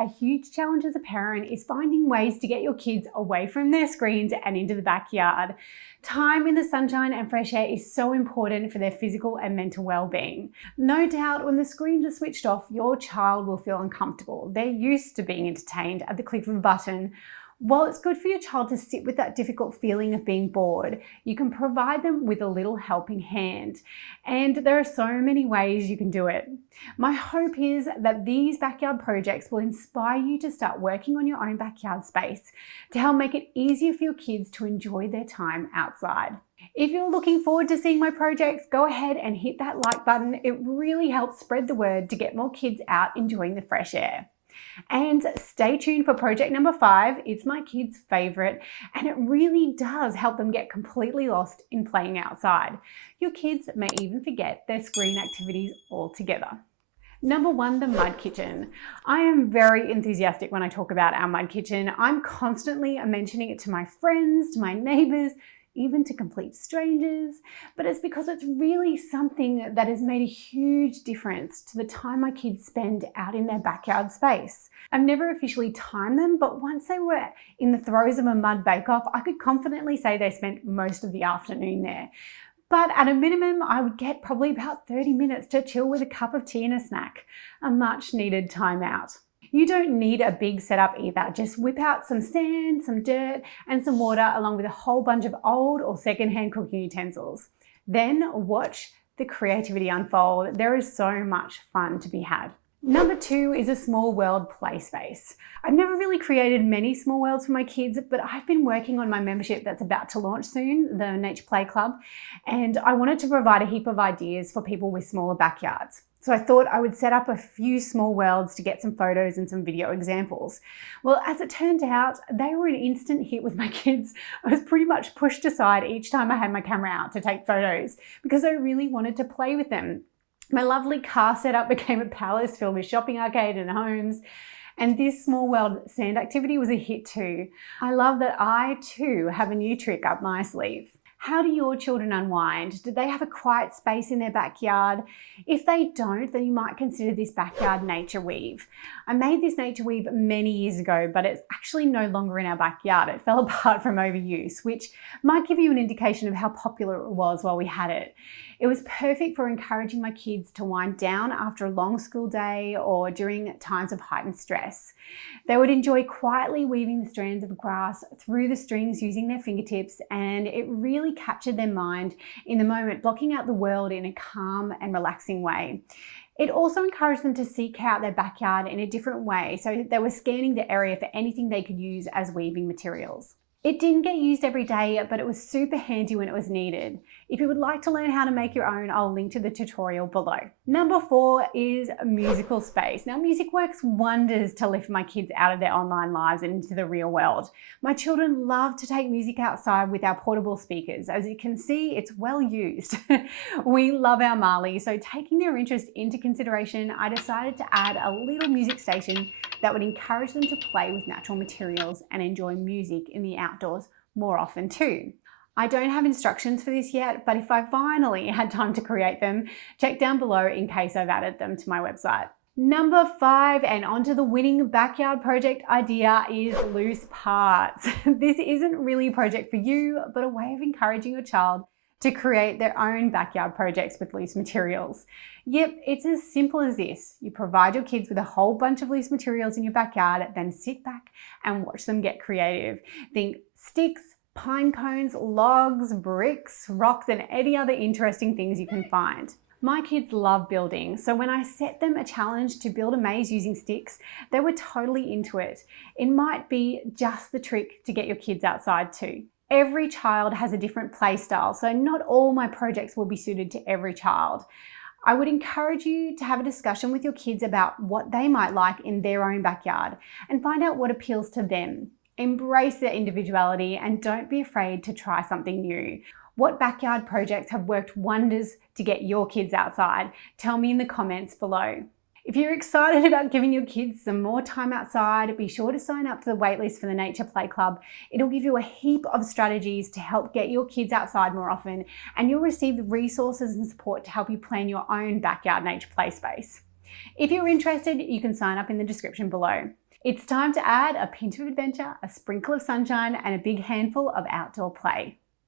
A huge challenge as a parent is finding ways to get your kids away from their screens and into the backyard. Time in the sunshine and fresh air is so important for their physical and mental well-being. No doubt when the screens are switched off, your child will feel uncomfortable. They're used to being entertained at the click of a button. While it's good for your child to sit with that difficult feeling of being bored, you can provide them with a little helping hand. And there are so many ways you can do it. My hope is that these backyard projects will inspire you to start working on your own backyard space to help make it easier for your kids to enjoy their time outside. If you're looking forward to seeing my projects, go ahead and hit that like button. It really helps spread the word to get more kids out enjoying the fresh air. And stay tuned for project number 5. It's my kids' favorite, and it really does help them get completely lost in playing outside. Your kids may even forget their screen activities altogether. Number 1, the mud kitchen. I am very enthusiastic when I talk about our mud kitchen. I'm constantly mentioning it to my friends, to my neighbors, even to complete strangers, but it's because it's really something that has made a huge difference to the time my kids spend out in their backyard space. I've never officially timed them, but once they were in the throes of a mud bake-off, I could confidently say they spent most of the afternoon there. But at a minimum, I would get probably about 30 minutes to chill with a cup of tea and a snack, a much needed time out. You don't need a big setup either. Just whip out some sand, some dirt, and some water along with a whole bunch of old or secondhand cooking utensils. Then watch the creativity unfold. There is so much fun to be had. Number 2 is a small world play space. I've never really created many small worlds for my kids, but I've been working on my membership that's about to launch soon, the Nature Play Club, and I wanted to provide a heap of ideas for people with smaller backyards. So I thought I would set up a few small worlds to get some photos and some video examples. Well, as it turned out, they were an instant hit with my kids. I was pretty much pushed aside each time I had my camera out to take photos because I really wanted to play with them. My lovely car setup became a palace filled with shopping arcade and homes. And this small world sand activity was a hit too. I love that I too have a new trick up my sleeve. How do your children unwind? Do they have a quiet space in their backyard? If they don't, then you might consider this backyard nature weave. I made this nature weave many years ago, but it's actually no longer in our backyard. It fell apart from overuse, which might give you an indication of how popular it was while we had it. It was perfect for encouraging my kids to wind down after a long school day or during times of heightened stress. They would enjoy quietly weaving the strands of grass through the strings using their fingertips, and it really captured their mind in the moment, blocking out the world in a calm and relaxing way. It also encouraged them to seek out their backyard in a different way, so they were scanning the area for anything they could use as weaving materials. It didn't get used every day, but it was super handy when it was needed. If you would like to learn how to make your own, I'll link to the tutorial below. Number 4 is a musical space. Now, music works wonders to lift my kids out of their online lives and into the real world. My children love to take music outside with our portable speakers. As you can see, it's well used. We love our Marley, so taking their interest into consideration, I decided to add a little music station that would encourage them to play with natural materials and enjoy music in the outdoors more often too. I don't have instructions for this yet, but if I finally had time to create them, check down below in case I've added them to my website. Number 5, and onto the winning backyard project idea, is loose parts. This isn't really a project for you, but a way of encouraging your child to create their own backyard projects with loose materials. Yep, it's as simple as this. You provide your kids with a whole bunch of loose materials in your backyard, then sit back and watch them get creative. Think sticks, pine cones, logs, bricks, rocks, and any other interesting things you can find. My kids love building, so when I set them a challenge to build a maze using sticks, they were totally into it. It might be just the trick to get your kids outside too. Every child has a different play style, so not all my projects will be suited to every child. I would encourage you to have a discussion with your kids about what they might like in their own backyard and find out what appeals to them. Embrace their individuality and don't be afraid to try something new. What backyard projects have worked wonders to get your kids outside? Tell me in the comments below. If you're excited about giving your kids some more time outside, be sure to sign up for the waitlist for the Nature Play Club. It'll give you a heap of strategies to help get your kids outside more often, and you'll receive the resources and support to help you plan your own backyard nature play space. If you're interested, you can sign up in the description below. It's time to add a pinch of adventure, a sprinkle of sunshine, and a big handful of outdoor play.